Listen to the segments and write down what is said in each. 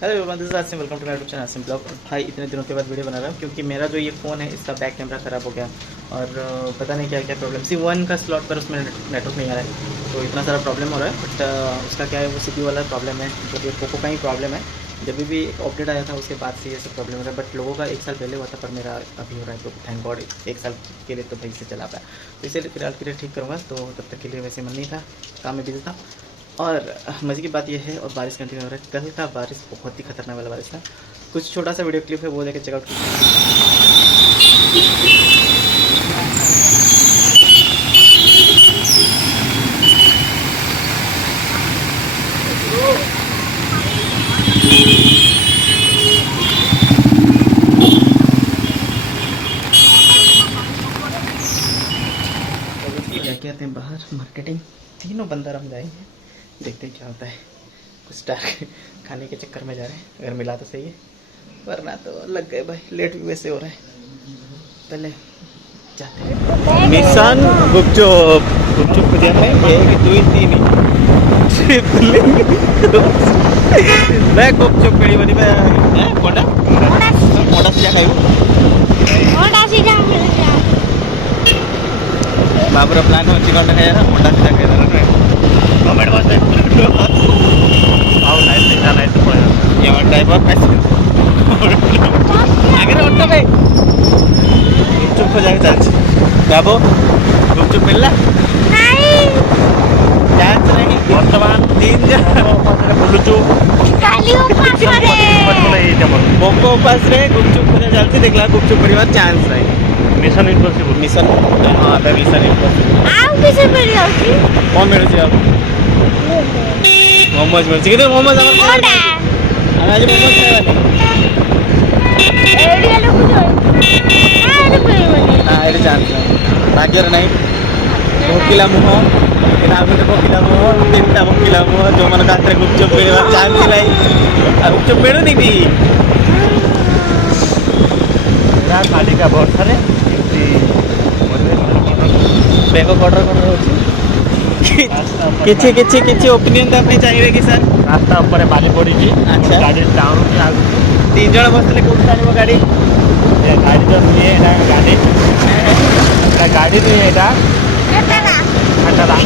Hello everyone, this is Asim. Welcome to my YouTube channel Asim blog. भाई इतने दिनों के बाद वीडियो बना रहा हूँ क्योंकि मेरा जो ये फ़ोन है इसका बैक कैमरा ख़राब हो गया और पता नहीं क्या क्या प्रॉब्लम। C1 का स्लॉट पर उसमें नेटवर्क नहीं आ रहा है, तो इतना सारा प्रॉब्लम हो रहा है। बट उसका क्या है, वो CPU वाला प्रॉब्लम है, जो कि पोको का ही प्रॉब्लम है। जब भी अपडेट आया था उसके बाद से ये सब प्रॉब्लम हो रहा है। बट लोगों का 1 साल पहले हुआ था, पर मेरा अभी हो रहा है, तो थैंक गॉड 1 साल के लिए तो भाई से चला पाया। तो इसे फिलहाल के लिए ठीक करूँगा, तो तब तक के लिए वैसे मन नहीं था, काम में बिजी था। और मज़े की बात यह है, और बारिश कंटिन्यू हो रहा है। कल का बारिश बहुत ही खतरनाक वाला बारिश था। कुछ छोटा सा वीडियो क्लिप है, वो लेकर चेकआउट जाके आते हैं बाहर। मार्केटिंग तीनों बंदर हम जाएंगे, देखते हैं क्या होता है। कुछ डार्क खाने के चक्कर में जा रहे हैं, अगर मिला तो सही है, वरना तो लग गए भाई। लेट भी वैसे हो रहा है, पहले जाते हैं। निशान गुपचुप गुपचुप को जाना है, एक दुई तीन मैं गुपचुप पेड़ी बनी मैं है कोटा मोटा से जा खाई बाबूरा प्लान हो चिकन खाया ना मोटा से जा खाई कमेंट बस आओ नाइस से नाइस से पड़ा ये और ड्राइवर पैसे आगे ऑटो पे गुपचुप को जाके चल बाबू गुपचुप मिलला नहीं चांस नहीं वर्तमान 3 जन बुलुचु बोंगो उपास रे गुपचुप खोजा चलती देखला गुपचुप परिवार चांस नहीं मिशन इम्पॉसिबल मिशन हां बे मिशन इम्पॉसिबल आउ किसे मिल जाउची कोन मिल छी अब मोमोज मिल छी किधर मोमोज हमर हम आज मोमोज खाए एडी वाला कुछ हां एडी चांस भाग्यर नहीं भोकिला मुह एना आगे भोकिला मुह तीनटा भोकिला मुह जो मन कात्रे गुपचुप मिलवा चांस लाई आ गुपचुप मिलु नी भी रात मालिका भरसा रे बेको ऑर्डर कर होची किछि किछि किछि ओपिनियन तो अपने चाहिए कि सर रास्ता ऊपर बाली पड़ी जी। अच्छा गाड़ी टाउन के आगु 3 जण बसले कोन जानिबो गाड़ी ए गाड़ी तो नहीं है ना गाड़ी का गाड़ी नहीं है एटा खटरा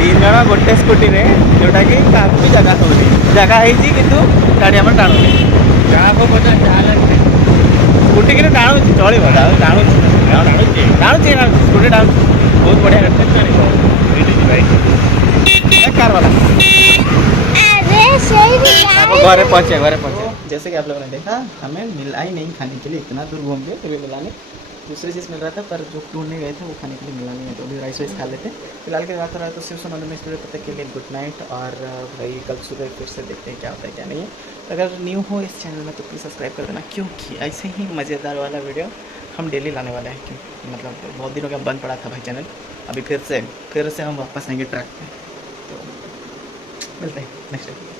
3 जण गोटे स्कूटी रे जोटा कि काकू भी जगह होनी जगह है जी, किंतु गाड़ी हमर टाणु जगह को पता जागा स्कूटी के टाणु चली बड़ा टाणु स्कूटी टाणु बहुत बढ़िया करते हैं भाई कार वाला। घरे पहुँचे जैसे कि आप लोगों ने देखा, हमें मिला ही नहीं खाने के लिए, इतना दूर घूम गए तो भी मिला नहीं। दूसरी चीज़ मिल रहा था, पर जो ढूंढने गए थे वो खाने के लिए मिला नहीं है, तो अभी राइस वाइस खा लेते। फिलहाल के बात हो रहा है तो सिर्फ सुनो में स्टूडियो तक के लिए गुड नाइट। और भाई कल सुबह फिर से देखते हैं क्या होता है क्या नहीं है। अगर न्यू हो इस चैनल में तो प्लीज़ सब्सक्राइब कर देना, क्योंकि ऐसे ही मज़ेदार वाला वीडियो हम डेली लाने वाले हैं। क्योंकि मतलब बहुत दिनों का बंद पड़ा था भाई चैनल, अभी फिर से हम वापस आएंगे ट्रैक पे। तो मिलते हैं नेक्स्ट टाइम।